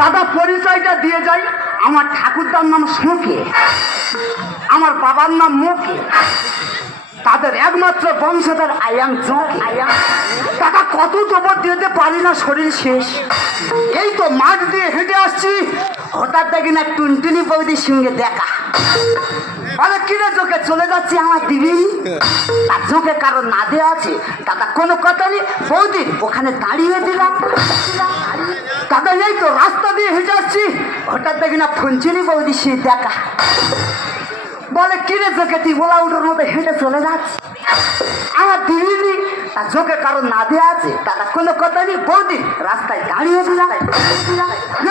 দাদা পরিচয়টা দিয়ে যাই, আমার ঠাকুরদার নাম শোকে, আমার বাবার নাম মোকে, তাদের একমাত্র বংশধর আয়াম জোকে। দাদা কত জবর দিতে পারি না, শরীর শেষ। এই তো মাঠ দিয়ে হেঁটে আসছি, হঠাৎ দেখি না টুনটুনি বৌদির সঙ্গে দেখা। বলে কিরে জোকে চলে যাচ্ছি আমার দিবি? তার জোকে কারো না দেওয়া আছে দাদা, কোনো কথা নেই। বৌদির ওখানে দাঁড়িয়ে দিলাম। দাদা এই তো রাস্তা দিয়ে হেঁটে আসছি, হঠাৎ দেখি না ফুনচুনি বৌদির সঙ্গে দেখা। বলে কিরে জোকে তুই বলা উঠোর মতো হেঁটে চলে যাচ্ছি আমার দিদি? তার জোকে কারো না দেওয়া আছে দাদা, কোনো কথা নেই। বৌদি রাস্তায় দাঁড়িয়ে দিলাম।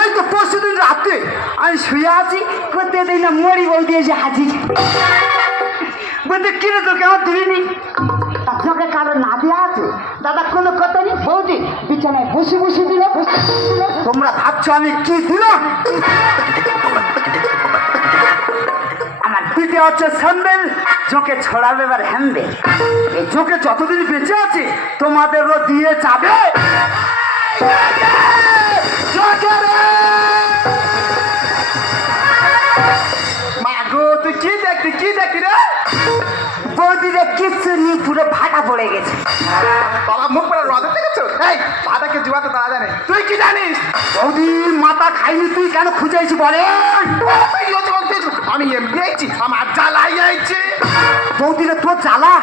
এই তো পরশুদিন রাতে আমি শুয়ে আছি, করতে দিই না মরি বৌদি এসে হাজির। বলতে কিরে তোকে আমার দিদি? তার জোকে কারো না দেওয়া আছে দাদা, কোনো কথা নেই। বৌদি বিছানায় বসে বসে দিল। তোমরা ভাবছো আমি কি দিলাম? আমার পিঠে হচ্ছে স্যান্ডেল, জোকে ছড়াবে এবার হ্যান্ডেল। এই জোকে যতদিন বেঁচে আছে তোমাদেরও দিয়ে যাবে। মাগো তুই কি দেখবি, কি দেখবি রে? বৌদিরে কিচ্ছু নিয়ে পুরো ভাটা পড়ে গেছে। বাবা মুখ পড়ে রদে দেখেছো? এই ভাটাকে জুয়াতে তারা জানে, তুই কি জানিস? বৌদি মাথা খাইনি, তুই কেন খুঁজেছি বলে? আমি এমনি আইছি, আমার জ্বালাই আইছি। বৌদিরে তোর জ্বালা,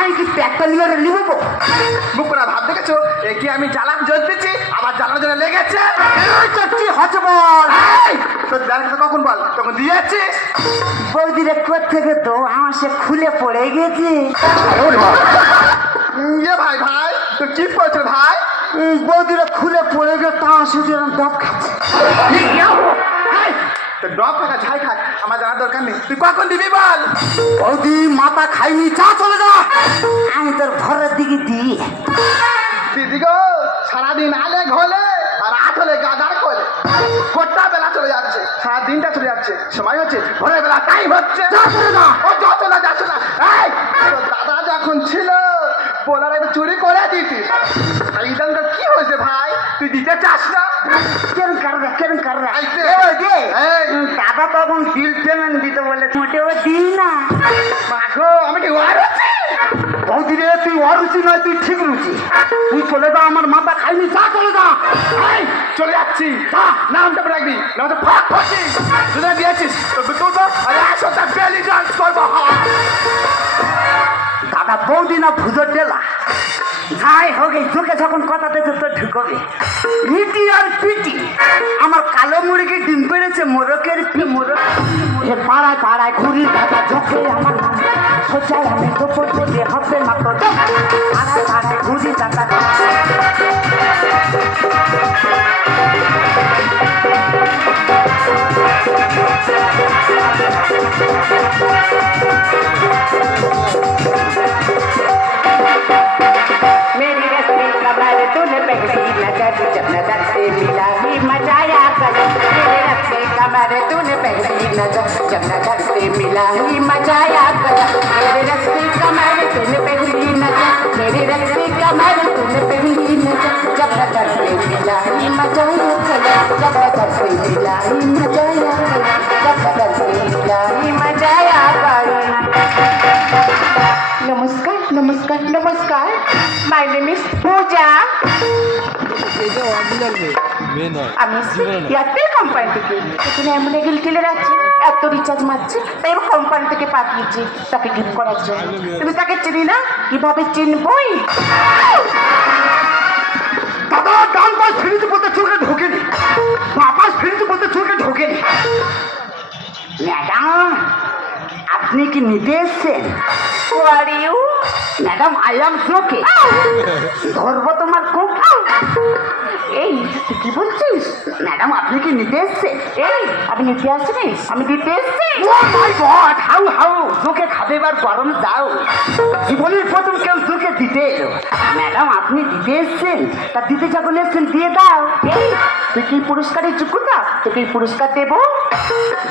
আমি কি প্যাকটা নিয়ে নিবো? মুখ পড়ে ভাব দেখেছো? এ কি আমি জ্বালাম জ্বলতেছি, আবার জ্বালানোর জন্য লেগেছে। কি হচ্ছে বল? তোর জানাটা কখন বল, তখন দিয়েছিস। বৌদিরে কোথ থেকে তো আমার সে খুলে পড়ে গেছে। ভাই ভাই তুই কি করছো ভাই? বৌদিরে খুলে পড়ে গে, তা শুধু ডব খাচ্ছে। ডব খাকা ছাই খাক, আমার জানার দরকার নেই। তুই কখন দিবি বল? বৌদি মাথা খাইনি, চা চলে যা। আমি তোর ঘরের দিকে দিই। দিদি গো সারাদিন আলে ঘলে আর রাত হলে গাদার খোলে, গোটা বেলা চলে যাচ্ছে, সারা দিনটা চলে যাচ্ছে, সময় হচ্ছে ভোরের বেলা টাইম হচ্ছে। ও যত না যাচ্ছে না। এই তোর দাদা যখন ছিল পোলার একটু চুরি করে দিতিস, ইদানটা কি হয়েছে ভাই? তুই দিতে চাস না? কেন কাররা, কেন কাররা? দাদা তখন বিল পেমেন্ট দিতে বলে মোটেও দিই না। মাগো আমি কি ওয়ার আছি? বৌদি রে তুই অরুচি নয়, তুই ঠিক রুচি। তুই চলে যা, আমার মাথা খাইনি, যা চলে যা। চলে যাচ্ছি, নামটা রাখবি, নামটা ফাঁক ফাঁকি যদি দিয়েছিস তো আরে আসো তা বেলি ডান্স করবো। দাদা বৌদি না ভুজোর ডেলা, যাই হোক এই চোখে যখন কথা দিয়েছে তো ঢুকবে। মিটি আর পিটি আমার কালো মুরগি ডিম পেড়েছে, মোরকের পি মোরক। পাড়ায় পাড়ায় ঘুরি দাদা চোখে আমার সোচাই আমি দুপুর দিতে হবে মাত্র। পাড়ায় পাড়ায় ঘুরি দাদা। मेरी रस्सी कमर तूने पहली नजर जब नजर से मिला ही मचाया कदम। मेरी रस्सी कमर तूने पहली नजर जब नजर से मिला ही मचाया कदम। मेरी रस्सी कमर तूने पहली नजर, मेरी रस्सी कमर तूने पहली नजर जब नजर से मिला ही मचाया कदम। जब नजर से मिला ही मचाया कदम, जब नजर से मिला ही मचाया कदम। नमस्कार नमस्कार नमस्कार, माय नेम इज पूजा। আমি এয়ারটেল কোম্পানি থেকে এখানে এমন এগিল টেলে রাখছি, এত রিচার্জ মারছে, তাই আমি কোম্পানি থেকে পাঠিয়েছি তাকে গিফট করার জন্য। তুমি তাকে চিনি না? কিভাবে চিনবই? দাদা ডান পাশ ফিরিতে বলতে চোখে ঢোকেনি, বাঁ পাশ ফিরিতে বলতে চোখে ঢোকেনি। ম্যাডাম আপনি কি নিতে এসছেন? ম্যাডাম আই এম জোকে। ধরবো তোমার খুব। এই তুই কি বলছিস? ম্যাডাম আপনি কি নিতে এসছেন? এই আপনি নিতে আসছেন? আমি দিতে এসছি। ও মাই গড, হাউ হাউ জোকে খাবে এবার গরম দাও। জীবনের প্রথম কেউ জোকে দিতে এলো। ম্যাডাম আপনি দিতে এসছেন, তা দিতে যখন এসছেন দিয়ে দাও। এই তুই কি পুরস্কারের যোগ্যতা? তোকে পুরস্কার দেবো।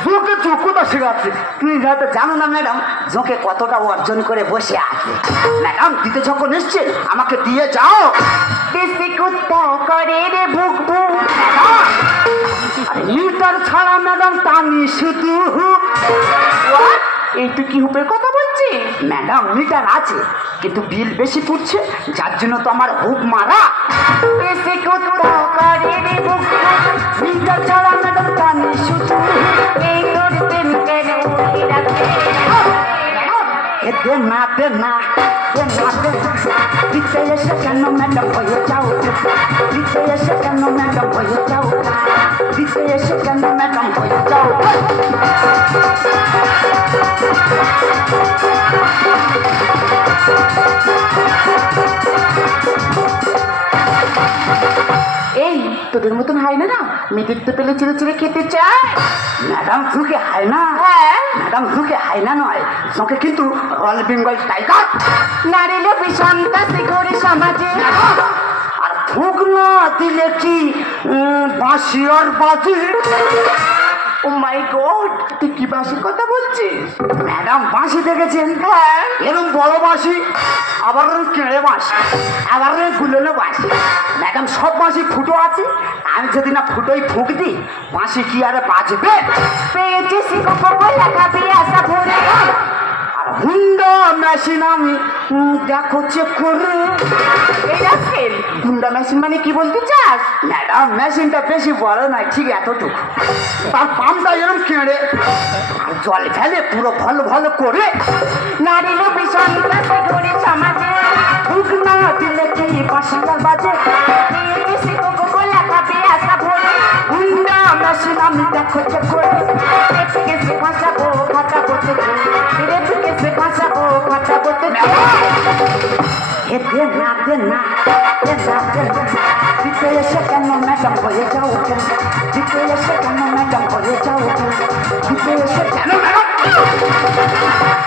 জোকে যোগ্যতা শেখাচ্ছে, তুমি হয়তো জানো না ম্যাডাম জোকে কতটা অর্জন করে বসে আছে। ম্যাডাম দিতে যখন এসছেন আমাকে দিয়ে যাও। দেশে কুত্তা করে রে ভুক ভুক। লিটার ছাড়া ম্যাডাম টানি শুধু এই তুই কি হুপের কথা বলছিস? ম্যাডাম মিটার আছে কিন্তু বিল বেশি পড়ছে, যার জন্য তো আমার হুপ মারা। এসে কুত্তা করে রে বুক, লিটার ছাড়া ম্যাডাম টানি শুধু এই তোর প্রেম কেন উড়ে রাখে? এ দে না দে না দে না দে না। দিতে এসে কেন ম্যাডাম হয়ে যাও, দিতে এসে কেন ম্যাডাম হয়ে যাও, দিতে এসে কেন ম্যাডাম হয়ে যাও। এই তোদের মতন হয় না মেয়ে দেখতে পেলে চিড়ে চিড়ে খেতে চায়। ম্যাডাম ঝুঁকে হয় না, হ্যাঁ, ম্যাডাম ঝুঁকে হয় না নয়, ঝুঁকে কিন্তু রয়্যাল বেঙ্গল টাইগার। নারী লোভী সন্ত্রাসী ঘরে সমাজে। আর ফুক না দিলে কি বাঁশি আর বাজি। ও মাই গড, তুই কি বাসির কথা বলছিস? ম্যাডাম বাঁশি দেখেছেন? হ্যাঁ, এরকম বড় বাঁশি, আবার ওরকম কেড়ে বাঁশি, আবার ওরকম গুলোলো বাঁশি। ম্যাডাম সব বাঁশি ফুটো আছে, আমি যদি না ফুটোই ফুক দিই বাঁশি কি আরে বাজবে? পেয়েছি শিখো লেখা বিয়ে আসা ভরে। আর হুন্ডা মেশিন আমি দেখো চেক করে। এই রাখেন গুন্ডা মেশিন মানে কি বলতে চাস? ম্যাডাম মেশিনটা বেশি বড় নয়, ঠিক এতটুকু, তার পাম্পটা এরকম কেড়ে আর জল ফেলে পুরো ভালো ভালো করে। নারী লোভী সন্ত্রাসী ঘরে সমাজে। ফুক না দিলে কি বাঁশি আর বাজে। পেয়েছি শিখো লেখা বিয়ে আসা ভরে। হুন্ডা মেশিন আমি দেখো চেক করে। রেপকে সে ভাসাবো খাতা বলতে, রেপকে সে ভাসাবো খাতা বলতে। এ দে না দে না দে না দে না। দিতে এসে কেন ম্যাডাম হয়ে যাও, দিতে এসে কেন ম্যাডাম হয়ে যাও, দিতে এসে কেন ম্যাডাম।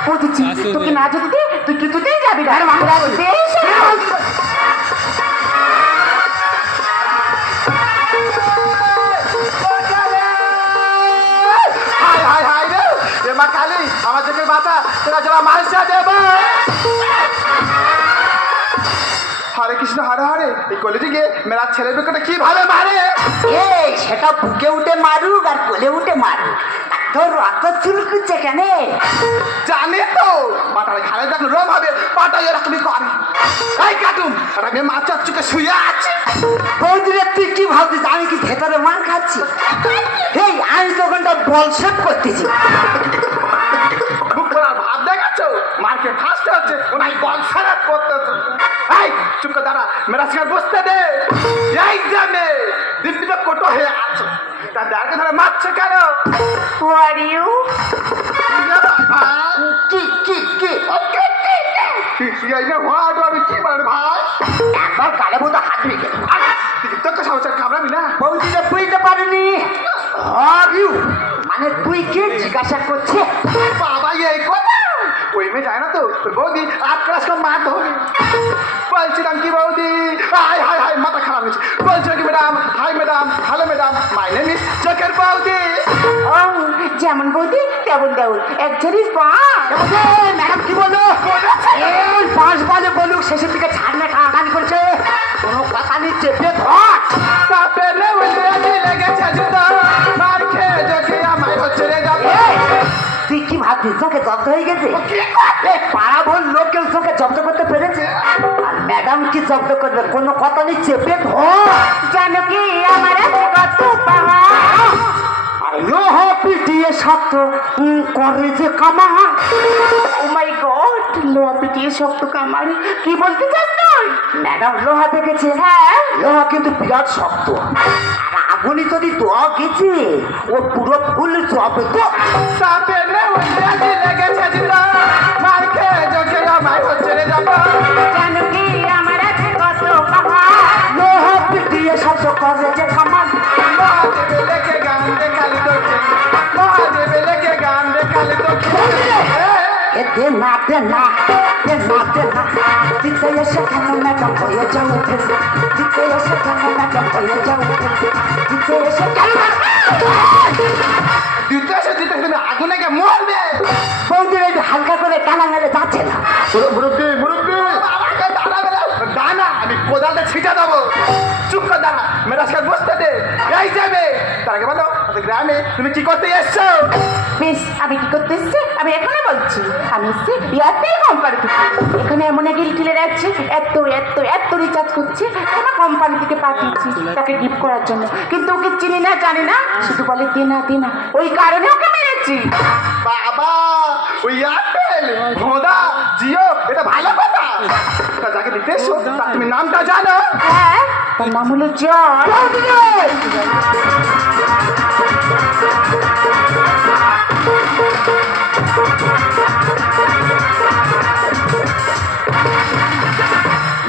বলছি তোকে না যদি দে তুই কিছুতেই যাবি না। হাই হাই হাই রে এ মা কালী, আমার চোখের বাতা তোরা যারা মালসা দেবে। হরে কৃষ্ণ হরে হরে, এই কলেজে গিয়ে মেরা ছেলে বেকটা কি ভাবে মারে। এই সেটা বুকে উঠে মারুক আর কোলে উঠে মারুক, তোর রক্ত চুলকুচ্ছে কেন? জানি তো মাথার ঘাড়ে দেখো রোম হবে, পাটা এরকমই করে। এই কাটুম আর আমি মাথার চুকে শুয়ে আছে। বৌদিরে তুই কি ভাবছিস আমি কি ভেতরে মার খাচ্ছি? এই আমি তখনটা বল শেপ করতেছি। বুক করার ভাব দেখাচ্ছ, মারকে ফাঁসতে হচ্ছে, ওনাই বল সারাপ করতে হচ্ছে। এই চুপ করে দাঁড়া, মেরা সিঙ্গার বসতে দে। এই জানে দিব্যিটা কোটো হয়ে আছে, তা দাঁড়কে ধরে মারছে কেন? Who are you? কি কি কি আমি কি বলেন ভাই? একবার কালে বোধ হাত রেখে তোকে সমস্যা কামড়াবি না। বৌদিরে বুঝতে পারিনি। আর ইউ মানে তুই কে জিজ্ঞাসা করছে? বাবা এই কথা ওই মেয়ে যায় না তো তোর বৌদি 8 ক্লাস কম মার ধরি। বলছিলাম কি বৌদি, হাই হাই হাই মাথা খারাপ হয়েছে। বলছিল কি madam, high madam, hello madam, my name is চোখের বৌদি। Oh, যেমন বৌদি তেমন দেউল, এক ঝাড়ির পা। ম্যাডাম কি বললো? এই 5 বাজে বলুক, শেষের দিকে ছাড়লে টানাটানি করছে, কোনো কথা নেই, চেপে ধর। তাপেলে উল্টে লেগেছে জুতো, মার খেয়ে যদি আমায় হচ্ছে রে যাবে। এই, তুই কি ভাবছিস চোখে জব্দ হয়ে গেছে? এই পাড়া ভোর লোক কেউ চোখে জব্দ করতে পেরেছে? আর ম্যাডাম কি জব্দ করবে? কোনো কথা নেই, চেপে ধর। জানো কি আমার আছে কত পাওয়া? আর লোহা পিটিয়ে শক্ত করে যে কামা। ও মাই গড, লোহা পিটিয়ে শক্ত কামারি, কি বলতে চাস তুই? ম্যাডাম লোহা দেখেছে? হ্যাঁ, লোহা কিন্তু বিরাট শক্ত, আর আগুনই যদি দোয়া গেছে ও পুরো ফুল জবে তো। তাপেলে উল্টে লেগেছে জুতো, মার খেয়ে যদি আমায় হচ্ছে রে যাবে। জানো কি আমার আছে কত পাওয়া? লোহা পিটিয়ে শক্ত করে যে কামা। মহাদেবে লেগে গান দেখালি তোকে, মহাদেবে লেগে গান দেখালি তোকে। এ দে না দে না দে না দে না। দিতে এসে কেন ম্যাডাম হয়ে যাও, দিতে এসে কেন ম্যাডাম হয়ে যাও, দিতে এসে কেন। দিতে এসে তুমি আগুনে গিয়ে মরবে। বৌদির একটু হালকা করে টানা মেলে যাচ্ছে না। মুরব্বী মুরব্বী আমাকে দাঁড়া বেলা দাঁড়া, আমি কোদালটা ছিটা দেবো। চুপ করে দাঁড়া, মেরা সে বসতে দে। এই যাবে তার আগে বলো গ্রামে তুমি কি করতে এসছো? বেশ, আমি কি করতে এসছি আমি এখানে বলছি। আমি এসছি এয়ারটেল কোম্পানি থেকে। এখানে এমন এক রিটেলার আছে, এত এত এত রিচার্জ করছে, আমার কোম্পানি থেকে পাঠিয়েছি তাকে গিফট করার জন্য। কিন্তু ওকে চিনি না জানি না, শুধু বলে দিনা দিনা, ওই কারণে ওকে মেরেছি। বাবা, ওই এয়ারটেল, ভোদা, জিও, এটা ভালো কথা। তা যাকে দিতে এসছো তার তুমি নামটা জানো? হ্যাঁ, তার নাম হলো জন।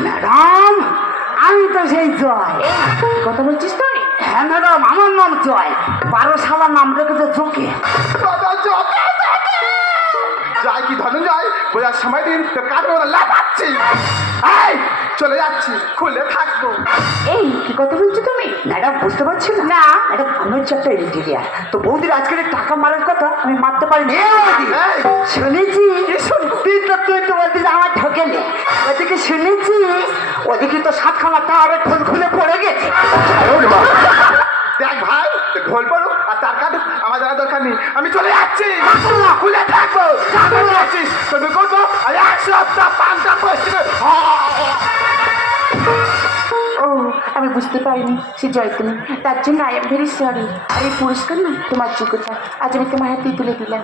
ম্যাডাম, আমি তো সেই জয়। এই, কি কথা বলছিস তুই? হ্যাঁ ম্যাডাম, আমার নাম জয়। 12 সালের নাম রেখেছে চোখে। যাই কি ধনঞ্জয়, বোঝার সময় দিন তো কাটে ওরা লাফাচ্ছি। এই, চলে যাচ্ছি, খুলে থাকবো। এই, কি কথা বলছো তুমি? ম্যাডাম বুঝতে পারছি না। না, ম্যাডাম আমি হচ্ছে একটা ইঞ্জিনিয়ার, তো বৌদির আজকের টাকা মারার কথা আমি মারতে পারিনি। এ বৌদি, এই, শুনেছি তুই তো বলছিস আমার ঠকেলে। ওদিকে শুনেছি ওদিকে তো 7খানা তার খোল খুলে পড়ে গেছে। দেখ ভাই, ঘোল পড়ুক আর তার কাটুক, আমার জানার দরকার নেই। আমি চলে যাচ্ছি, খুলে থাকবো। চলে যাচ্ছিস তুমি করবো আর 1 সপ্তাহ পান্তা পশ্চিমে। ও, আমি বুঝতে পারিনি সে জয় তুমি। তার জন্য আই এম ভেরি সরি। আর এই পুরস্কার না তোমার যোগ্যতা, আজ আমি তোমার হাতেই তুলে দিলাম।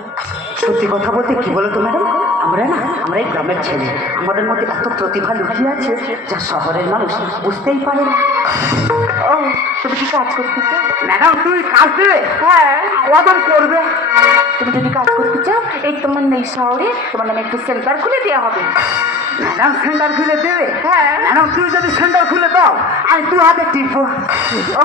সত্যি কথা বলতে কি বলো তো ম্যাডাম, আমরা এই গ্রামের ছেলে, আমাদের মধ্যে এত প্রতিভা লুকিয়ে আছে যা শহরের মানুষ বুঝতেই পারে না। ও, তুমি কি কাজ করতে চাও? ম্যাডাম তুমি কাজ দেবে? হ্যাঁ, ওদের করবে। তুমি যদি কাজ করতে চাও, এই তোমার এই শহরে তোমার নামে একটু সেন্টার খুলে দেওয়া হবে। ম্যাডাম সেন্টার খুলে দেবে? হ্যাঁ। ম্যাডাম তুমি যদি সেন্টার খুলে দাও আমি 2 হাতে টিপবো। ও,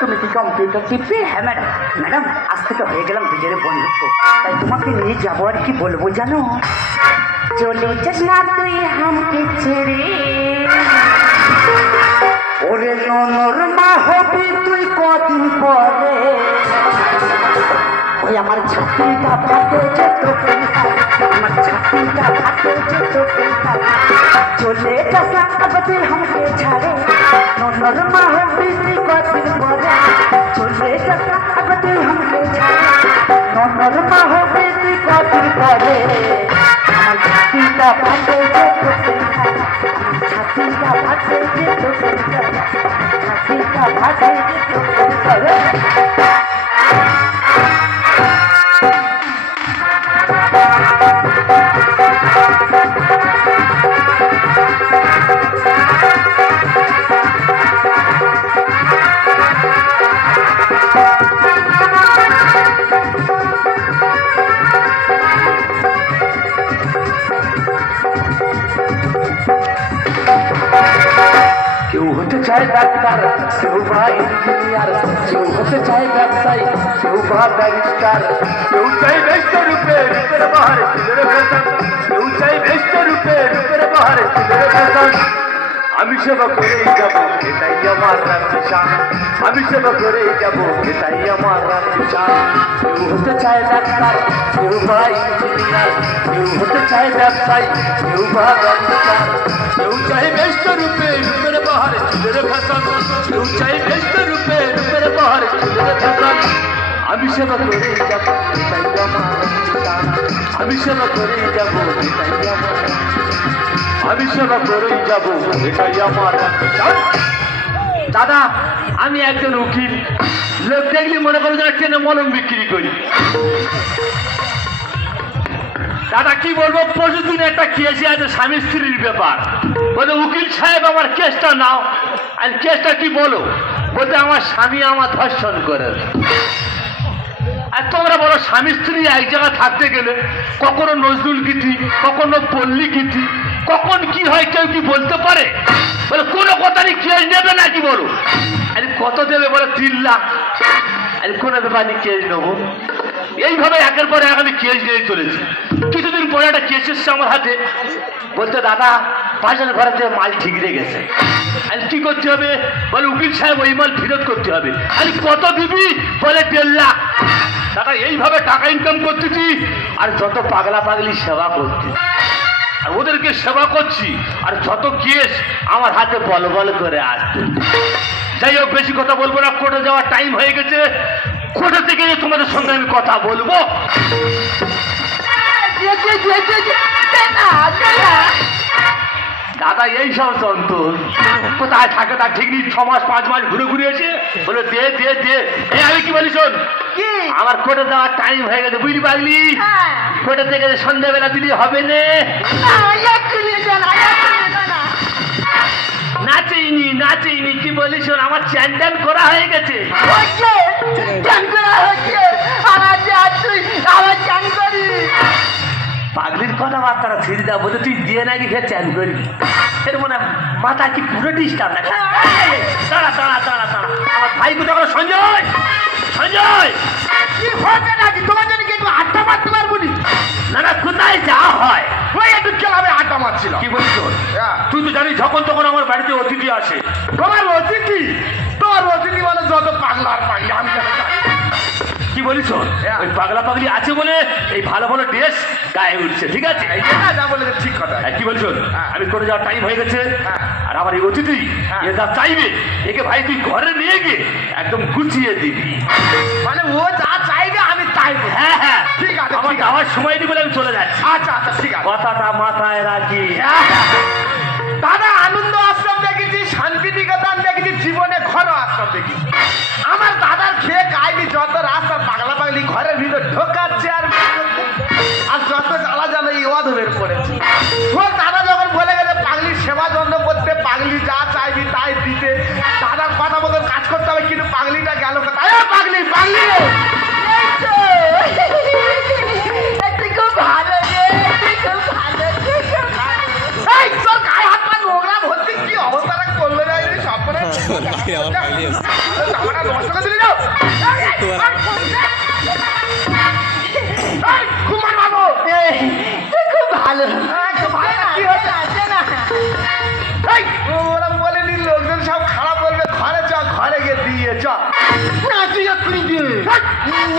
তুমি কি কম্পিউটার টিপবে? হ্যাঁ ম্যাডাম, ম্যাডাম আজ থেকে হয়ে গেলাম দুজনের বন্ধুত্ব, তাই তোমাকে নিয়ে যাবো আর কি বলবো জানো? চলে যাস না তুই আমাকে ছেড়ে। ওরে ননর মা হবি তুই কদিন পরে, ওই আমার ছাতিটা ফাটে যেত, আমার ছাতিটা ফাটে যেত। চলে যাস না তুই আমাকে ছাড়ে, ননর মা হবি তুই কদিন পরে। চলে যাস না তুই আমাকে ছাড়ে, ননর মা হবি তুই কদিন পরে। আমার ছাতিটা ফাটে যেত, ছাতিটা ফাটে যেত, ছাতিটা ফাটে যেত। কেউ হতে চায় ডাক্তার, কেউ বা ইঞ্জিনিয়ার, কেউ হতে চায় ব্যবসায়ী, কেউ বা ব্যারিস্টার, কেউ চাই ব্যস্ত রূপে রূপের বাহারে ছেলের ফ্যাশন, কেউ চাই ব্যস্ত রূপে রূপের বাহারে ছেলের ফ্যাশন। আমি সেবা করেই যাবো, এটাই আমার রামকিষান। আমি সেবা করেই যাবো, এটাই আমার রামকিষান। কেউ হতে চায় ডাক্তার, কেউ বা ইঞ্জিনিয়ার, কেউ হতে চায় ব্যবসায়ী, কেউ বা ব্যারিস্টার, কেউ চাই ব্যস্ত রূপে রূপের বাহারে ছেলের ফ্যাশন, কেউ চাই ব্যস্ত রূপে রূপের বাহারে ছেলের ফ্যাশন। আমি সেবা করেই যাবো, এটাই আমার রামকিষান। আমি সেবা করেই যাবো, এটাই আমার, আমি সেবা করেই যাবো, এটাই আমার রামকিষান। দাদা, আমি একজন উকিল। লোক দেখলি মনে করো যেন ট্রেনে মলম বিক্রি করি। দাদা কি বলবো, প্রতিদিন একটা কেসে আছে স্বামী স্ত্রীর ব্যাপার। বলে উকিল সাহেব আমার কেসটা নাও। আর কেসটা কি বলো? বলতে আমার স্বামী আমার ধর্ষণ করে। আর তোমরা বলো স্বামী স্ত্রী এক জায়গায় থাকতে গেলে কখনো নজরুল গীতি, কখনো পল্লী গীতি, কখন কি হয় কেউ কি বলতে পারে? বলে কোনো কথারই কেস নেবে নাকি বলো? আরে কত দেবে? বলে 3 লাখ। আরে কোনো ব্যাপার নেই, কেস নেবো। এইভাবে একের পরে এক আমি কেস নিয়ে চলেছি। কিছুদিন পরে একটা কেস এসছে আমার হাতে। বলতে দাদা পাশের ঘরেতে মাল ঠিকরে গেছে। আরে কি করতে হবে? বলে উকিল সাহেব ওই মাল ফেরত করতে হবে। আরে কত দিবি? বলে 1.5 লাখ। দাদা এইভাবে টাকা ইনকাম করতেছি আর যত পাগলা পাগলি সেবা করছি, আর ওদেরকে সেবা করছি, আর যত কেস আমার হাতে বল বল করে আসছে। যাই হোক, বেশি কথা বলবো না, কোর্টে যাওয়ার টাইম হয়ে গেছে। কোথা থেকে তোমাদের সঙ্গে আমি কথা বলবো? দাদা এই সব যন্ত্র কোথায় থাকে তার ঠিক নেই। 6 মাস 5 মাস ঘুরে ঘুরে এসে বলে দে দে দে। এই আমি কি বলি শোন, আমার কোর্টে দেওয়ার টাইম হয়ে গেছে, বুঝলি পাগলি? কোর্টে থেকে সন্ধ্যাবেলা দিলি হবে না। নাচেইনি নাচেইনি কি বলি শোন, আমার চ্যান্ডেল করা হয়ে গেছে। পাগলির কথাবার্তা ছেড়ে দাও, বলে তুই দিয়ে নাকি ফের চ্যান করবি। এর মনে মাথা কি পুরো ডিস্টার্ব না? দাঁড়া দাঁড়া দাঁড়া দাঁড়া, আমার ভাই কোথাও সঞ্জয় সঞ্জয় কি হয়েছে নাকি? তোমার জন্য কি একটু আড্ডা মারতে পারবো নি? না না, কোথায় যাওয়া হয়? ওই একটু খেলামে আড্ডা মারছিলাম। কি বলছো? তুই তো জানিস যখন তখন আমার বাড়িতে অতিথি আসে। তোমার অতিথি? তোমার অতিথি মানে যত পাগলা আর পাগলি, আমি কেন জানি? কি বলিস? ওই পাগলা পাগলি আছে বলে এই ভালো ভালো ড্রেস গায়ে উঠছে, ঠিক আছে? এটা যা বলে ঠিক কথা। কি বলিস? আমি করে যাওয়ার টাইম হয়ে গেছে, আর আমার এই অতিথি এ যা চাইবে একে ভাই তুই ঘরে নিয়ে গিয়ে একদম গুছিয়ে দিবি। মানে ও যা চাইবে আমি তাই বলবো। হ্যাঁ হ্যাঁ ঠিক আছে, আমার ঠিক আছে। যাওয়ার সময় দিই বলে আমি চলে যাচ্ছি। আচ্ছা আচ্ছা ঠিক আছে। কথাটা মাথায় রাখি। দাদা আনন্দ আশ্রম দেখেছি, শান্তিনিকেতন দেখেছি, জীবনে ঘর আশ্রম দেখেছি। আমার দাদার খেয়ে কায়নি যত রাস্তা পাগলা পাগলি ঘরের ভিতর ঢোকাচ্ছে আর যত জ্বালা জ্বালা এই অধবের পড়েছে। ও দাদা যখন বলে গেছে পাগলির সেবা যত্ন করতে, পাগলি যা চাইবি তাই দিতে, দাদার কথা মতন কাজ করতে হবে, কিন্তু পাগলিটা গেল কোথায়? পাগলি পাগলি খুব ভালো এই তোর গায়ে হাত পা নোংরা ভর্তি, কি অবস্থাটা করলো না এই সাপনে? জামাটা নষ্ট করে দিলি না? কুমার বাবু খুব ভালো। কি হচ্ছে? এই, ওরা বলেনি লোকজন সব খারাপ বলবে, ঘরে চ, ঘরে গিয়ে দিয়ে চ। না তুই এক্ষুনি দিয়ে।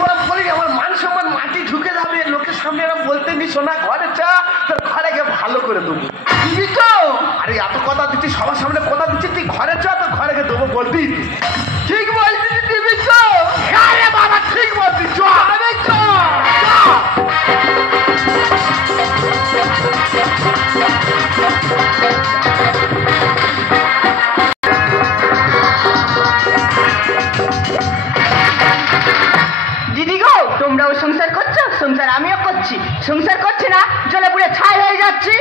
ওরা বলেনি আমার মান সম্মান মাটি ঢুকে যাবে, লোকের সামনে এরা বলতে নি শোনা, ঘরে চ, তোর ঘরে গিয়ে ভালো করে দেবো। দিবি তো? আরে এত কথা দিচ্ছি, সবার সামনে কথা দিচ্ছি, তুই ঘরে চ, তোর ঘরে গিয়ে দেবো বলবি। ঠিক বলছিস, দিবি তো? আরে বাবা ঠিক বলছিস, চ আরে চ দিদি গো, তোমরাও সংসার করছো? সংসার আমিও করছি। সংসার করছি না, জলে পুড়ে ছাই হয়ে যাচ্ছি।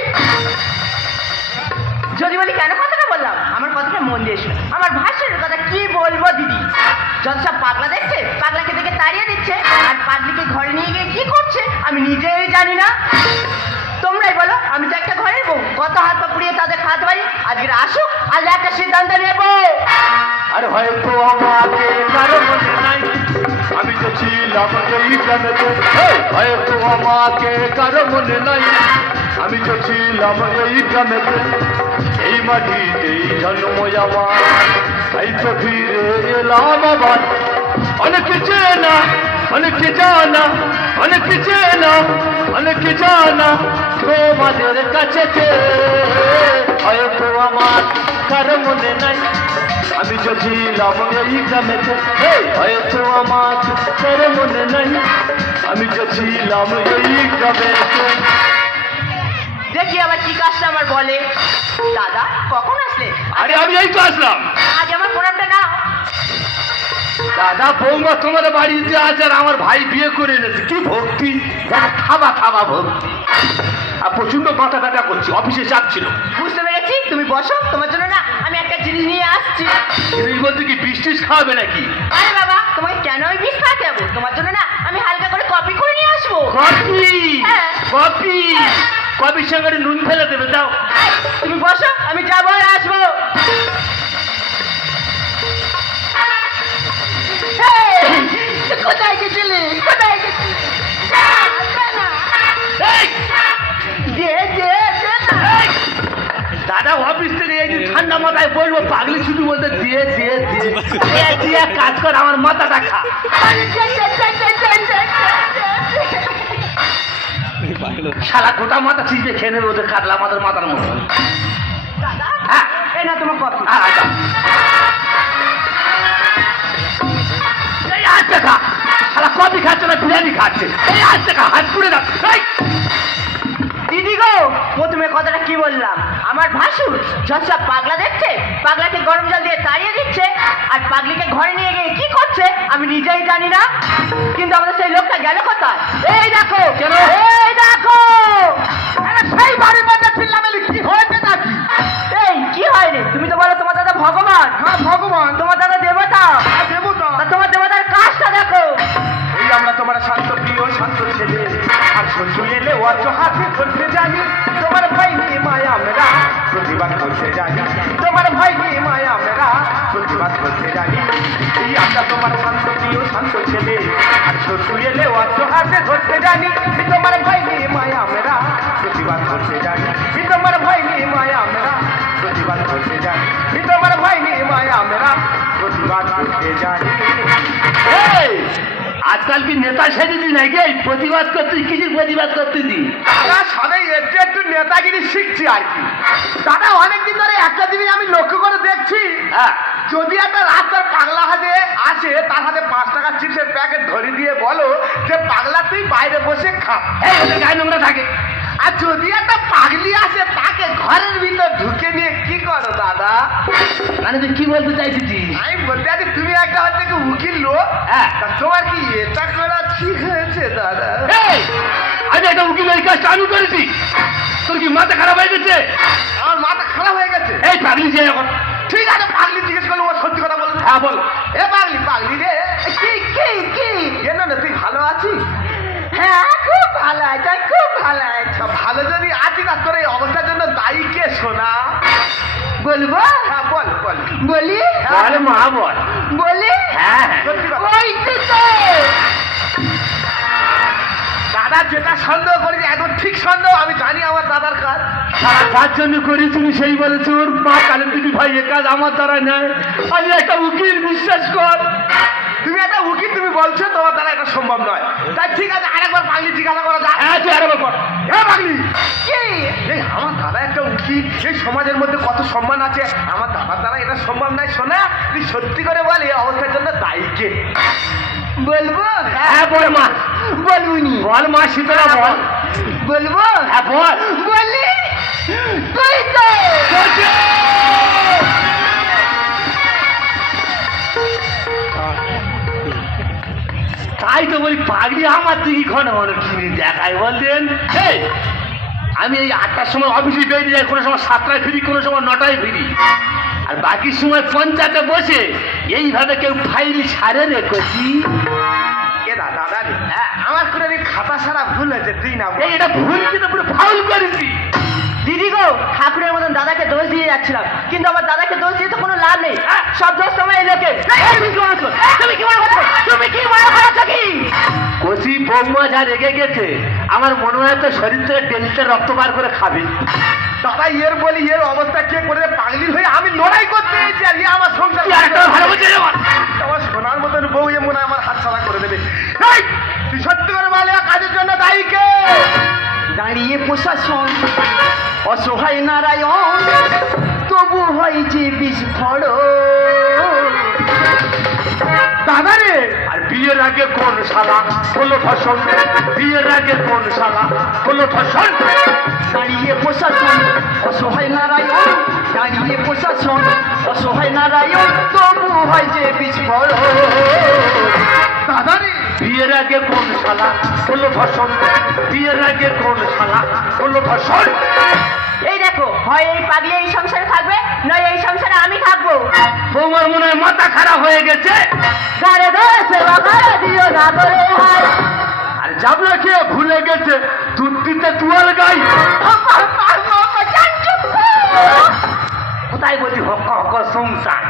যদি বলি কেন কথাটা বললাম, আমার কথাটা মন দিয়ে শোনো। আমার ভাষণের কথা কি বলবো দিদি, যত সব পাগলা দেখছে, পাগলাকে দেখে তাড়িয়ে দিচ্ছে, আর পাগলিকে ঘরে নিয়ে গিয়ে কি করছে আমি নিজেই জানি না। তোমরাই বলো, আমি তো একটা ঘরের বউ, কত হাত পা পুড়িয়ে তাদের খাওয়াতে পারি। আজকে আসুক, আজ একটা সিদ্ধান্ত নেবো। আরে হয়তো আমাকে কারো মনে নাই, আমি তো ছিলাম এই গ্রামেতে। হয়তো আমাকে কারো মনে নাই, আমি তো ছিলাম এই গ্রামেতে। এই মাটিতেই জন্ম আমার, তাই তো ফিরে এলাম আবার। অনেকে চেনা অনেকে জানা, অনেকে চেনা অনেকে জানা তোমাদের কাছে। হয়তো আমার কারো মনে নাই, আমি তো ছিলাম এই গ্রামেতে। হয়তো আমার কারো মনে নাই, আমি তো ছিলাম এই গ্রামেতে। দেখি আবার কি কাজটা আমার বলে। দাদা কখন আসলে? আরে আমি এই তো আসলাম। আজ আমার প্রণামটা নাও। দাদা বৌমা তোমার বাড়িতে আছে, আর আমার ভাই বিয়ে করে এনেছে। কি ভক্তি, খাবা খাবা ভক্তি। আর প্রচন্ড মাথা ব্যথা করছি, অফিসে চাপ ছিল। বুঝতে পেরেছি, তুমি বসো, তোমার জন্য না আমি একটা জিনিস নিয়ে আসছি। এই বলতে কি বৃষ্টিস খাওয়াবে নাকি? আরে বাবা, তোমাকে কেন ওই বিষ খাওয়াতে যাবো? তোমার জন্য না আমি হালকা করে কফি করে নিয়ে আসবো। কফি? হ্যাঁ। কফি? কফির সঙ্গে নুন ফেলে দেবে, দাও। তুমি বসো, আমি যাবো আর আসবো। কোথায় গেছিলি? কোথায় গেছিলি? দাদা অফিস থেকে এই যে ঠান্ডা মাথায় বলবো, পাগলি শুধু বলতে দিয়ে দিয়ে দিয়ে দিয়ে কাজ কর, আমার মাথাটা খা। শালা গোটা মাথা চিজে খেয়ে নেবে, ওদের কাটলা মাথার মাথার মতো। হ্যাঁ এই না তোমার কফি। আচ্ছা খা। ওরা কফি খাচ্ছে না বিরিয়ানি খাচ্ছে। এই আজ থেকে হাত পুড়ে দাও। দিদি গো, প্রথমে কথাটা কি বললাম? আমার ভাসুর সব পাগলা দেখছে, পাগলাকে গরম জল দিয়ে তাড়িয়ে দিচ্ছে, আর পাগলিকে ঘরে নিয়ে গিয়ে কি করছে আমি নিজেই জানি না। কিন্তু আমাদের সেই লোকটা গেল কোথায়? এই দেখো, কেন? এই দেখো, সেই বাড়ির মধ্যে চিল্লামেলি কি হয়েছে নাকি? এই কি হয়নি? তুমি তো বলো তোমার দাদা ভগবান, হ্যাঁ ভগবান, তোমার দাদা দেবতা, দেবতা। তা তোমার দেবতার কাজটা দেখো। এই আমরা তোমার শান্ত প্রিয় শান্ত ছেলে, আর শত্রু এলে অর্থ হাতে ধরতে জানি। তোমার ভাই নিয়ে মায়া মেরা প্রতিবাদ করতে জানি। তোমার ভাই নিয়ে মায়া মেরা প্রতিবাদ করতে জানি। এই আমরা তোমার শান্ত প্রিয় শান্ত ছেলে, আর শত্রু এলে অর্থ হাতে ধরতে জানি। তোমার ভাই নিয়ে মায়া মেরা প্রতিবাদ করতে জানি। তোমার ভাই নিয়ে মায়া মেরা প্রতিবাদ করতে জানি। তোমার ভাই নিয়ে মায়া মেরা প্রতিবাদ করতে জানি। এই, আজকাল কি নেতা সেজেছি নাকি? এই প্রতিবাদ করতে কিছু প্রতিবাদ করতে দি। দাদা সবাই একটু একটু নেতাগিরি শিখছি আর কি। দাদা অনেকদিন ধরে একটা জিনিস আমি লক্ষ্য করে দেখছি, হ্যাঁ, যদি একটা রাস্তার পাগলা হাতে আসে, তার হাতে 5 টাকার চিপসের প্যাকেট ধরে দিয়ে বলো যে পাগলা তুই বাইরে বসে খা, এই ওদের গায়ে নোংরা থাকে। আর যদি একটা পাগলি আসে তাকে ঘরের ভিতর ঢুকে নিয়ে কি করো দাদা? মানে তুই কি বলতে চাইছিস? আমি বলতে আছি তুমি একটা হচ্ছে কি উকিল লোক, হ্যাঁ। তা তোমার কি এটা করা ঠিক হয়েছে দাদা? এই, আমি একটা উকিল এই কাজটা আমি করেছি। তোর কি মাথা খারাপ হয়ে গেছে? আমার মাথা খারাপ হয়ে গেছে। এই পাগলি যে এখন। ঠিক আছে পাগলি জিজ্ঞেস করলো, ও সত্যি কথা বল। হ্যাঁ বল। এ পাগলি পাগলি রে, কি কি কি কেন না তুই ভালো আছিস? হ্যাঁ খুব ভালো আছে, খুব ভালো আছে। তা ভালো যদি আছিস, না তোর এই অবস্থার জন্য দায়ী কে শোনা? বলবো? হ্যাঁ বল বল। বলি বল মা বল। বলি হ্যাঁ হ্যাঁ। সত্যি কথা। ওই তো দাদা যেটা সন্দেহ করি একদম ঠিক সন্দেহ, আমি জানি আমার দাদার কাজ। সারা কাজ জন্য করি তুমি সেই বলে তোর মা কালেন দিদি ভাই এ কাজ আমার দ্বারা নেয়। আমি একটা উকিল, বিশ্বাস কর। তুমি একটা উকিল, তুমি বলছো তোমার দ্বারা এটা সম্ভব নয়। তাই ঠিক আছে, আরেকবার পাগলি জিজ্ঞাসা করা যাক। হ্যাঁ তুই আরেকবার কর। এ পাগলি, কি? এই আমার দাদা একটা উকিল, এই সমাজের মধ্যে কত সম্মান আছে, আমার দাদার দ্বারা এটা সম্ভব নয়। শোনা, তুই সত্যি করে বল এই অবস্থার জন্য দায়ী কে? বলবো? হ্যাঁ বল মা। বলবুনি? বল মা শীতলা বল। বলবো? হ্যাঁ বল। বলি তুই তো তাই তো বলি পাগড়ি আমার দিকে ঘন ঘন কিনে দেখায় বললেন। এই, আমি এই 8টার সময় অফিসে বেরিয়ে যাই, কোনো সময় 7টায় ফিরি, কোনো সময় 9টায় ফিরি, আর বাকি সময় পঞ্চায়েতে বসে এইভাবে কেউ ফাইল সারে রেখেছি। এ দাদা রে, আমার কোনো খাতা সারা ভুল হয়েছে, তুই না বল। এই এটা ভুল কিন্তু পুরো ফাউল করেছি। দিদি গো, ঠাকুরের মতন দাদাকে দোষ দিয়ে যাচ্ছিলাম, কিন্তু আমার দাদাকে দোষ দিয়ে তো কোনো লাভ নেই। সব দোষ তোমার এই লোকে। তুমি কি মনে করছো? তুমি কি মনে করছো? তুমি কি মনে করছো কি? কচি বৌমা যা রেগে গেছে, আমার মনে হয় তো শরীর থেকে টেনিসটা রক্ত বার করে খাবে। দাদা এর বলি এর অবস্থা কে করে পাগলির হয়ে আমি লড়াই করতে এসেছি, আর এ আমার সংসার তুই আরেকটা ভালো বলছিস আমার। আমার সোনার মতন বউ এ মনে হয় আমার হাত ছাড়া করে দেবে। এই, তুই সত্যি করে বলে কাজের জন্য দায়ী কে? দাঁড়িয়ে প্রশাসন, অসহায় নারায়ণ, তবু হয় যে বিস্ফোরণ। দাদা রে, আর বিয়ের আগে কোন শালা হলো ফসল? বিয়ের আগে কোন শালা হলো ফসল? দাঁড়িয়ে প্রশাসন, অসহায় নারায়ণ, দাঁড়িয়ে প্রশাসন, অসহায় নারায়ণ, তবু হয় যে বিস্ফোরণ। দাদা রে, বিয়ের আগে কোন শালা হলো ফসল? বিয়ের আগে কোন শালা হলো ফসল? এই দেখো, হয় এই পাগলি এই সংসারে থাকবে, নয় এই সংসারে আমি থাকবো। তোমার মনে হয় মাথা খারাপ হয়ে গেছে। গারে ধরে সেবা করে দিও না করে হাই। আর যাবলে খেয়ে ভুলে গেছে দুধ দিতে তুয়াল গাই। কোথায় বলছি হক হক সংসার?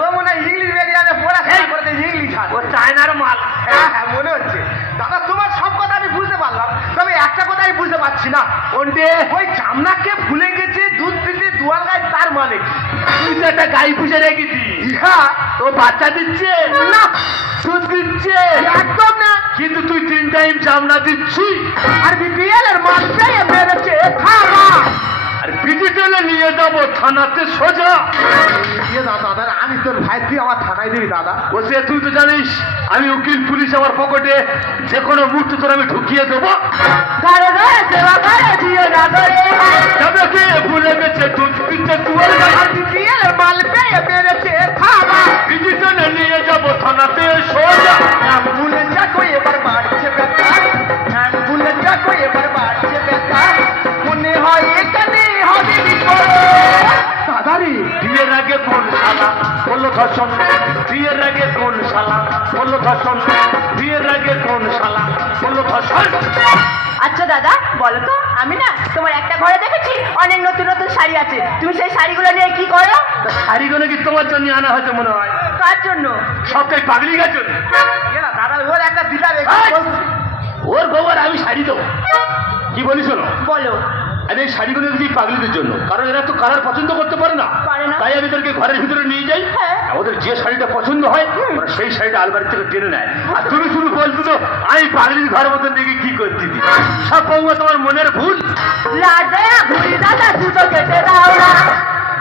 ও মনে হয় ইংলিশ মিডিয়ামে পড়াশোনা করতে, ইংলিশ ও চায়নার মাল। হ্যাঁ হ্যাঁ মনে হচ্ছে। দাদা তোমার সব কথা আমি বুঝতে পারলাম, তবে একটা কথা আমি বুঝতে পারছি না। কোনটে? ওই জামনাকে ভুলে গেছে দুধ দিতে দুয়ার গায়ে, তার মানে কি? তুই তো একটা গাই পুষে রেখেছি। হ্যাঁ, তো বাচ্চা দিচ্ছে না দুধ দিচ্ছে একদম না। কিন্তু তুই 3 টাইম চামড়া দিচ্ছি। আর বিপিএল এর মাল পেয়ে মেরেছে খাওয়া। আর ডিজিটালে নিয়ে যাবো থানাতে সোজা। দিয়ে দাও দাদা, আমি তোর ভাই, তুই আমার থানায় দিবি দাদা। বসে তুই তো জানিস আমি উকিল, পুলিশ আমার পকেটে যে কোনো মুহূর্তে তোর আমি ঢুকিয়ে দেবো। তবে কি ভুলে গেছে দুধ পিতে তুয়ার মাল পেয়ে বেড়েছে থানা, ডিজিটালে নিয়ে যাবো থানাতে সোজা। ভুলে যাকো এবার বাড়ছে ব্যথা, ভুলে যাকো এবার বাড়ছে ব্যথা, মনে হয় এখানে হবে বিপদ। দাদারি বিয়ের আগে কোন শালা বললো ধর্ষণ, বিয়ের আগে কোন শালা বললো ধর্ষণ, বিয়ের আগে কোন শালা বললো ধর্ষণ। আচ্ছা দাদা বলো তো, আমি না তোমার একটা ঘরে দেখেছি অনেক নতুন নতুন শাড়ি আছে, তুমি সেই শাড়িগুলো নিয়ে কি করো? শাড়িগুলো কি তোমার জন্য আনা হয়েছে মনে হয়? কার জন্য? সবটাই পাগলি গেছে। দাদা ওর একটা দিদা ওর গোবর আমি শাড়ি দেবো, কি বলি শোনো। বলো। আরে এই শাড়িগুলো দিচ্ছি পাগলিদের জন্য, কারণ এরা তো কালার পছন্দ করতে পারে না, পারে না। তাই আমি তোকে ঘরের ভিতরে নিয়ে যাই। হ্যাঁ। ওদের যে শাড়িটা পছন্দ হয় ওরা সেই শাড়িটা আলমারি থেকে টেনে নেয়। আর তুমি শুধু বলছো তো আমি পাগলির ঘর মতন দেখে কি করছি, সব বৌমা তোমার মনের ভুল। লাডে ঘুরি দাদা দুটো কেটে দাও না।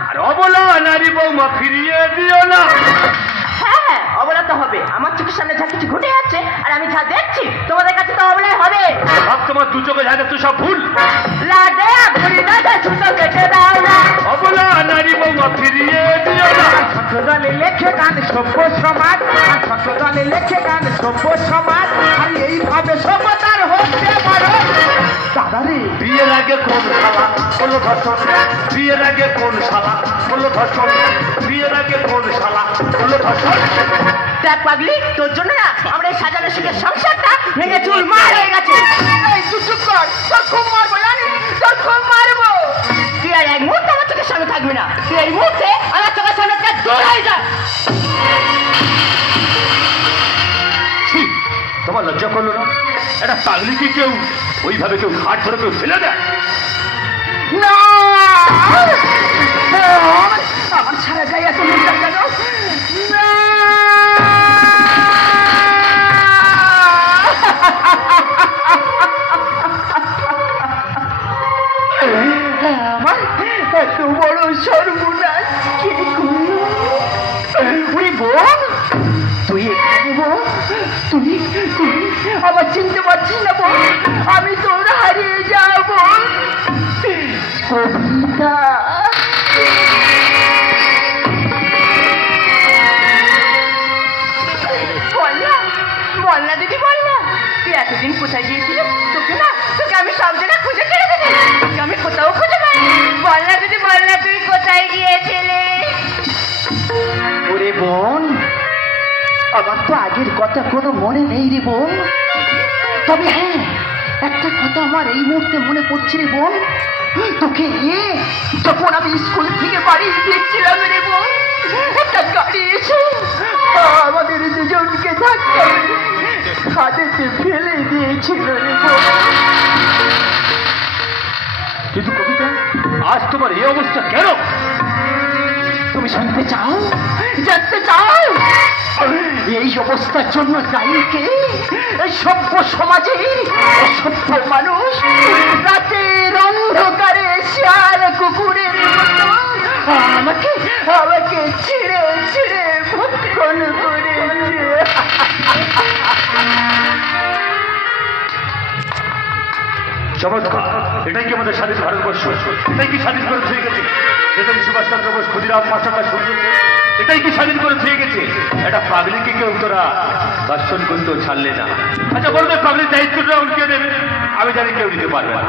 আর অবলা নারী বৌমা ফিরিয়ে দিও না। হ্যাঁ হ্যাঁ অবলা তো হবে, আমার চোখের সামনে যা কিছু ঘটে যাচ্ছে আর আমি যা দেখছি তোমাদের কাছে তো অবলাই হবে। সব তোমার দু চোখে যা দেখছো সব ভুল। লাডে ঘুরি দাদা দুটো কেটে দাও না। অবলা নারী বৌমা ফিরিয়ে দিও না। ছোট দলে লেখে গান সভ্য সমাজ, ছোট দলে লেখে গান সভ্য সমাজ, আর এইভাবে সভ্যতার হচ্ছে বড়। দাদারে বিয়ের আগে কোন শালা বললো ধর্ষণ, বিয়ের আগে কোন শালা বললো ধর্ষণ, বিয়ের আগে কোন শালা বললো ধর্ষণ। দেখ পাগলি, তোর জন্য না আমরা এই সাজানো সুখের সংসারটা ভেঙে চুরমার হয়ে গেছে। এই তুই চুপ কর, তোর খুব মারবো জানিস, তোর খুব মারবো। তুই আর এক মুহূর্তে আমার চোখের সামনে থাকবি না, তুই এই মুহূর্তে আমার চোখের সামনে থেকে দূর হয়ে যা। ছি, তোমার লজ্জা করলো না? একটা পাগলিকে কেউ ওইভাবে কেউ ঘাট ধরে কেউ ফেলে দেয়? না আমার সারা গায়ে এত মজা কেন? আমার এত বড় সর্বনাশ কে করলো? ওই বোন, তুই এখানে বোন, তুই তুই আমার চিনতে পারছিস না বোন, আমি তোর হারিয়ে যাব। কবিতা বল না দিদি, বল না তুই এতদিন কোথায় গিয়েছিলি? তোকে আমি সব জায়গায় খুঁজে ফেলে দিদি, তোকে আমি কোথাও খুঁজে পাই। বল না দিদি, বল না তুই কোথায় গিয়েছিলি? ওরে বোন, আমার তো আগের কথা কোনো মনে নেই রে বোন, তবে হ্যাঁ একটা কথা আমার এই মুহূর্তে মনে পড়ছে রে বোন। তোকে নিয়ে যখন আমি স্কুল থেকে বাড়ি ফিরছিলাম রে বোন, একটা গাড়ি এসে আমাদের দুজনকে ধাক্কা খাদেতে ফেলে দিয়েছিল রে বোন। কিন্তু কবিতা, আজ তোমার এই অবস্থা কেন? তুমি শুনতে চাও, জানতে চাও এই অবস্থার জন্য দায়ী কে? এই সভ্য সমাজের অসভ্য মানুষ রাতের অন্ধকারে শিয়াল কুকুরের মতো আমাকে আমাকে ছিঁড়ে ছিঁড়ে ভক্ষণ করেছে। চমৎকার, এটাই কি আমাদের স্বাধীন ভারতবর্ষ? এটাই কি স্বাধীন করে হয়ে গেছে? নেতাজি সুভাষচন্দ্র বোস, ক্ষুদিরাম মাস্টারদা, সূর্য সেন, এটাই কি স্বাধীন করে হয়ে গেছে? এটা পাগলিকে কেউ তোরা দর্শন করতেও ছাড়লে না। আচ্ছা বলবে পাগলির দায়িত্বটা কে দেবে? আমি জানি কেউ দিতে পারবে না,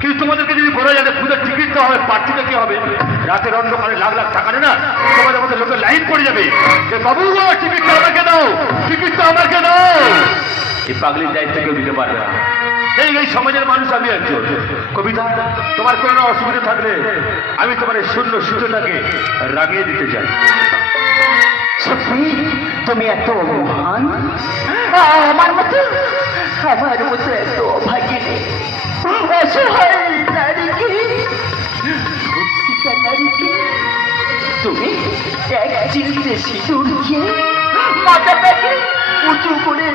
কিন্তু তোমাদেরকে যদি বলা যায় পুজোর টিকিট দেওয়া হবে, প্রার্থীটা কি হবে? রাতের অন্ধকারে লাখ লাখ টাকা না তোমাদের মধ্যে লোকের লাইন পড়ে যাবে যে বাবু টিকিটটা আমাকে দাও, টিকিটটা আমাকে দাও। এই পাগলির দায়িত্ব কেউ দিতে পারবে না। এই সমাজের মানুষ আমি একজন। কবিতা, তোমার কোনো অসুবিধা থাকলে আমি তোমার এই শূন্য সূর্যটাকে রাগিয়ে দিতে চাই। সত্যি তুমি এত মহান, আমার মতো এত অভাগিনী অসহায় নারীকে, নারীকে তুমি এক চিলতে সিঁদুর দিয়ে মাথাটাকে উঁচু করে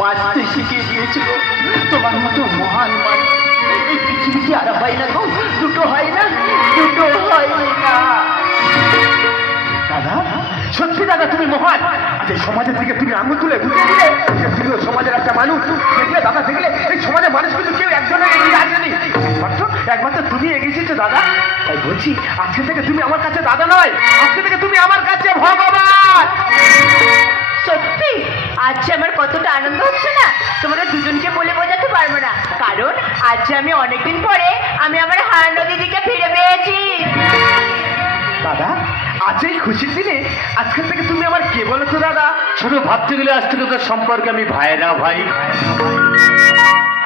বাঁচতে শিখিয়ে দিয়েছিল। তোমার মতো মহান মানুষ এই পৃথিবীতে আর হয় না গো, দুটো হয় না, দুটো হয় না। দাদা, সত্যি দাদা তুমি মহান। আজ এই সমাজের থেকে তুমি আঙুল তুলে ঘুরিয়ে দিলে যে তুমিও সমাজের একটা মানুষ। দেখলে দাদা, দেখলে এই সমাজের মানুষ কিন্তু কেউ একজনের এগিয়ে আসেনি, একমাত্র তুমি এগিয়েছো দাদা। তাই বলছি, আজকে থেকে তুমি আমার কাছে দাদা নয়, আজকে থেকে তুমি আমার কাছে ভগবান। সত্যি আজ যে আমার কতটা আনন্দ হচ্ছে না, তোমাদের দুজনকে বলে বোঝাতে পারবো না। কারণ আজ যে আমি অনেকদিন পরে আমি আমার হারানো দিদিকে ফিরে পেয়েছি। দাদা, আজ এই খুশির দিনে আজকে থেকে তুমি আমার কে বলো তো দাদা? ছোট ভাবতে গেলে আজ থেকে তোর সম্পর্কে আমি ভাই না ভাই।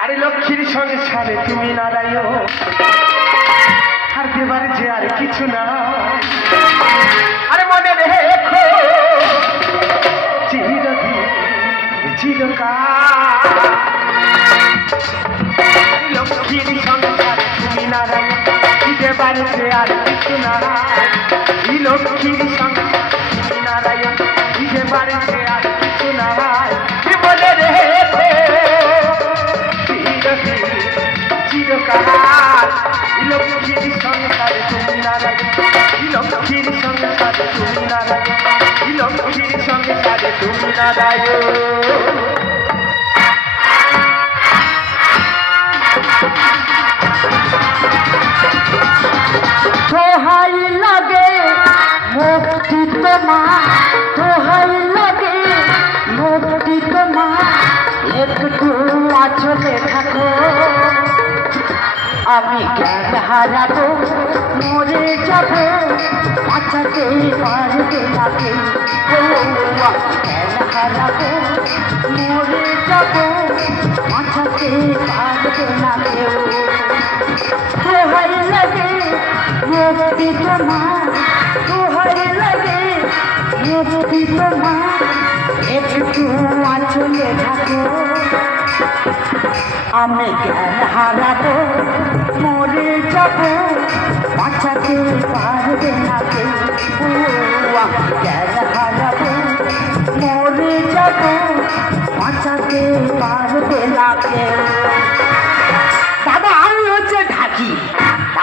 আরে লক্ষ্মীর সঙ্গে ছাড়ে তুমি নারায়, আর দেবার যে আর কিছু না। আরে মনে রেখো চিরদিন চিরকাল, লক্ষ্মীর সঙ্গে ছাড়ে তুমি নারায়, দেবার যে আর কিছু না। লক্ষ্মীর সঙ্গে তুমি নারায়ণ, দেবার যে আর কিছু না। মনে রেখো চিরদিন চিরকাল, লক্ষ্মীর সংসারে তুমি নারায়ণ, লক্ষ্মীর সংসারে তুমি নারায়ণ, লক্ষ্মীর সংসারে তুমি নারায়ণ। দোহাই লাগে মুক্তি তোমার, দোহাই লাগে মুক্তি তোমার, একটু আঁচলে থাকো। আমি জ্ঞান হারাবো, মরে যাবো, বাঁচাতে পারবে না কেউ। জ্ঞান হারাবো, মরে যাবো, বাঁচাতে পারবে না কেউ। দোহাই লাগে মুক্তি তোমার, দোহাই লাগে মুক্তি তোমার, একটু আঁচলে থাকো। আমি জ্ঞান হারাবো, মরে যাবো, বাঁচাতে পারবে না কেউ। জ্ঞান হারাবো, মরে যাবো, বাঁচাতে পারবে না কেউ। দাদা, আমি হচ্ছে ঢাকি।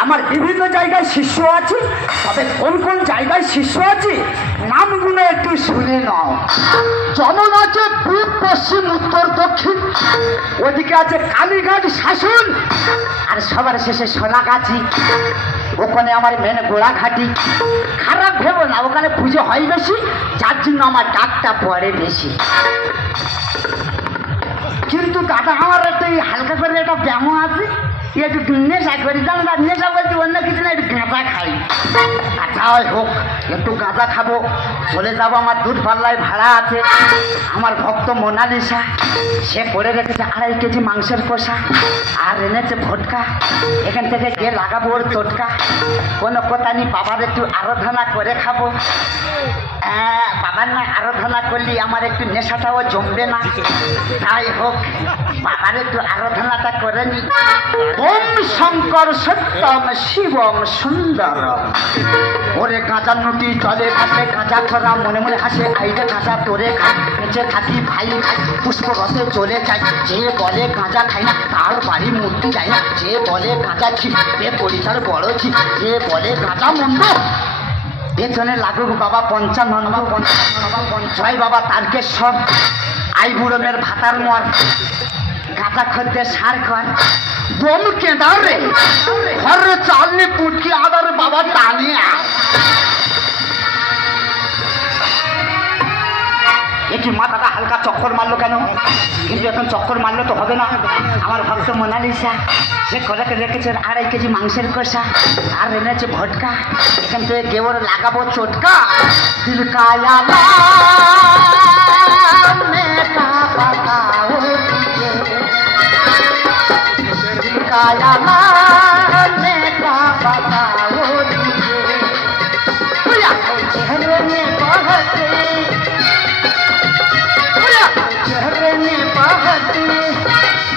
আমার বিভিন্ন জায়গায় শিষ্য আছে, তবে কোন কোন জায়গায় শিষ্য আছে নামগুলো একটু শুনে নাও। যেমন আছে পূর্ব, পশ্চিম, উত্তর, দক্ষিণ। ওদিকে আছে কালীঘাট শাসন, আর সবার শেষে সোনাগাছি। ওখানে আমার মেন গোড়াঘাটি। খারাপ ভেবো না, ওখানে পুজো হয় বেশি, যার জন্য আমার ডাকটা পড়ে বেশি। কিন্তু দাদা, আমার একটা হালকা করে একটা ব্যায়াম আছে, একটু নেশা করি। জানো না, নেশা বলছি অন্য কিছু না, একটু গাঁজা খাই। আচ্ছা হোক, একটু গাঁজা খাবো, চলে যাবো। আমার দূর পাল্লায় ভাড়া আছে আমার ভক্ত মোনালিসা, সে করে রেখেছে 2.5 কেজি মাংসের কষা, আর এনেছে ভোটকা। এখান থেকে গিয়ে লাগাবো ওর চটকা। কোনো কথা নেই, বাবার একটু আরাধনা করে খাবো। বাবার না আরাধনা করলে আমার একটু নেশাটাও জমবে না। যাই হোক, বাবার একটু আরাধনাটা করে নি। ওম শঙ্কর সত্যম শিবম সুন্দরম। ওরে গাঁজা নুটি জলে ভাসে, গাঁজা খরা মনে মনে হাসে, আইরে গাঁজা তোরে খাই, বেঁচে থাকি ভাই ভাই, পুষ্প রসে চলে যায়। যে বলে গাঁজা খাই না, তার বাড়ি মূর্তি যায় না। যে বলে গাঁজা ছি, বে পরিচার বড় ছি। যে বলে গাঁজা মন্দ, পেছনে লাগুক বাবা পঞ্চানন্দ। জয় বাবা তারকেশ্বর, আই বুড়মের ভাতার মর, গাঁজা খদ্দে সার কর। বোম কেঁদার রে, ঘরে চালনি পুটকি আদার বাবা টানে। একটি মাথাটা হালকা চক্কর মারলো কেন? কিন্তু এখন চক্কর মারলে তো হবে না। আমার ভক্ত মোনালিসা, সে কলেকে রেখেছে 2.5 কেজি মাংসের কষা, আর এনেছে ভটকা। এখান থেকে কেবল লাগাবো চটকা। দিলকায়া মেটা পাতাও দিলকায়া মেটা পাতাও चेहरे में बहते, चेहरे में बहते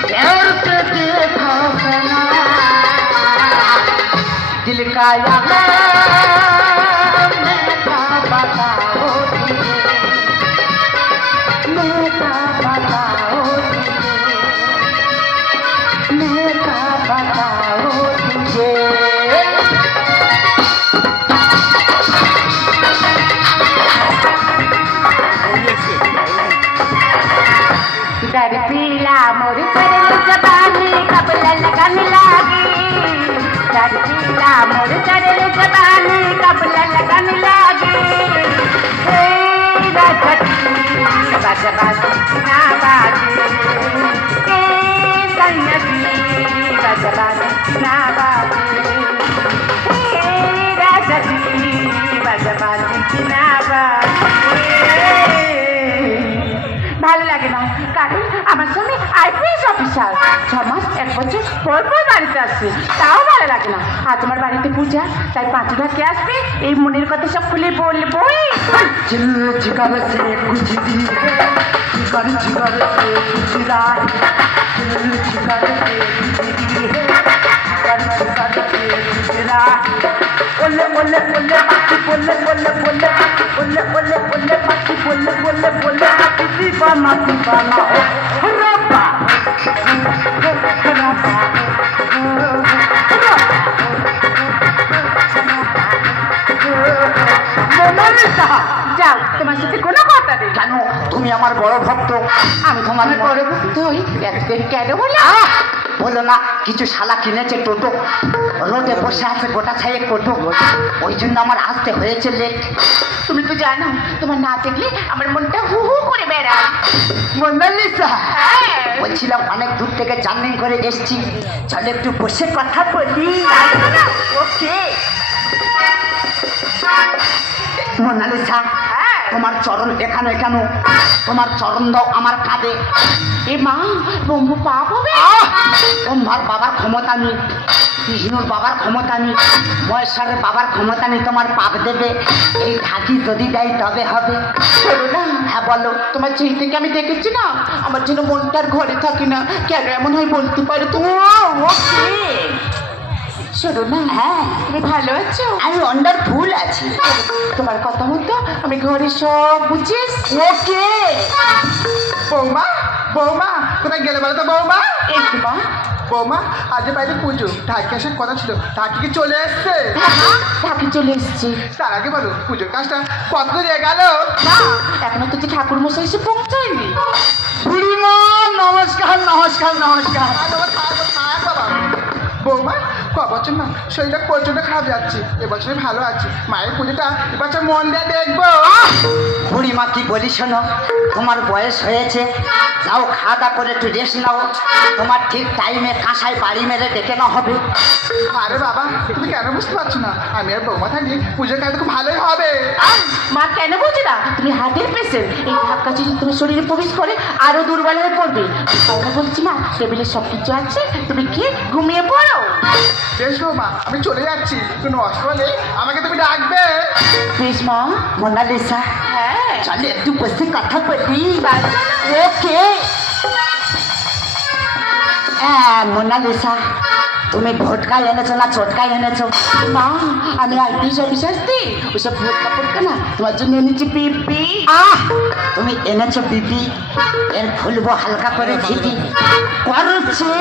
प्यार से देखो सना, दिल का यारा मेरा बताओ तुझे, मेरा बताओ तुझे, मेरा बताओ। डर पीला मोर चढ़ल जबानी कबला लगन लागी डर पीला मोर चढ़ल जबानी कबला लगन लागी हे राजती बजबाजी ना बाजी हे सैयदी बजबाजी ना बाजी हे राजती बजबाजी ना बाजी ভালো লাগে না কারণ আমার স্বামী আইপিএস অফিসার 6 মাস 1 বছর পর পর বাড়িতে আসবে তাও ভালো লাগে না আজ আমার বাড়িতে পূজা তাই 5 টাকা কে আসবে এই মনের কথা সব খুলে বলবই दिल जिगर से कुछ दी है जिगर जिगर से कुछ राय दिल जिगर से कुछ दी है जिगर जिगर से कुछ राय बोले बोले बोले बाकी बोले बोले बोले बाकी बोले बोले बोले बाकी बोले बोले बोले बाकी दीवाना दीवाना हो रब्बा मोनालिसा যাও তোমার সাথে কোনো কথা নেই জানো তুমি আমার বড় ভক্ত আমি তোমার বড় ভক্ত হই একদিন কেন বলে বলো না কিছু শালা কিনেছে টোটো রোদে বসে আছে গোটা ছায়ে টোটো ওই জন্য আমার আসতে হয়েছে লেট তুমি তো জানো তোমার না দেখলে আমার মনটা হু হু করে বেড়ায় মোনালিসা হ্যাঁ বলছিলাম অনেক দূর থেকে জার্নি করে এসেছি চলো একটু বসে কথা বলি ওকে মোনালিসা হ্যাঁ তোমার চরণ এখানে কেন তোমার চরণ দাও আমার কাঁধে এ মা বম্বু পাপ হবে তোমার বাবার ক্ষমতা নেই বিষ্ণুর বাবার ক্ষমতা নেই মহেশ্বরের বাবার ক্ষমতা নেই তোমার পাপ দেবে এই থাকি যদি দেয় তবে হবে শোনো না হ্যাঁ বলো তোমার সেই থেকে আমি দেখেছি না আমার জন্য মনটার ঘরে থাকে না কেন এমন হয় বলতে পারো তুমি ওকে শোনো না হ্যাঁ তুমি ভালো আছো আমি ওয়ান্ডারফুল আছি তোমার কথা মতো আমি ঘরে সব বুঝিস ওকে বৌমা বৌমা কোথায় গেলে বলো তো বৌমা একটু মা বৌমা আজ বাড়িতে পুজো ঢাকি আসার কথা ছিল ঢাকি কি চলে এসছে ঢাকি চলে এসছি তার আগে বলো পুজোর কাজটা কত দিয়ে গেল না এখনো তো যে ঠাকুর মশাই এসে পৌঁছায়নি বুড়িমা নমস্কার নমস্কার নমস্কার আর বাবা থাক বাবা বৌমা কবছর না শরীরটা প্রচন্ড খারাপ যাচ্ছে এবছরে ভালো আছে মায়ের পুজোটা এবছর মন দিয়ে দেখবো বুড়িমা কি বলি শোনো তোমার বয়স হয়েছে যাও খাওয়া দাওয়া করে একটু রেস্ট নাও তোমার ঠিক টাইমে কাঁসায় বাড়ি মেরে ডেকে না হবে আরে বাবা তুমি কেন বুঝতে পারছো না আমি আর বৌমা থাকি পুজোর কাজ খুব ভালোই হবে মা কেন বুঝে না তুমি হার্টের পেশেন্ট এই ধাক্কা যদি তোমার শরীরে প্রবেশ করে আরো দুর্বল হয়ে পড়বে তাই বলছি মা টেবিলে সব কিছু আছে তুমি কি ঘুমিয়ে পড়ো বেশ বৌমা আমি চলে যাচ্ছি কোনো অসুবিধা হলে আমাকে তুমি ডাকবে বেশ মা মোনালিসা হ্যাঁ চলে একটু বসে কথা বলি ওকে হ্যাঁ মোনালিসা তুমি ভোটকা এনেছো না চটকা এনেছো মা আমি আইপিএস অফিসার দিই ওইসব ভোটকা ফোটকা না তোমার জন্য এনেছি পিপি তুমি এনেছো বিপি এর খুলবো হালকা করে ঝিটি করছে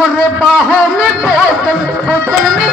ওরে বাহনে বোতল বোতল में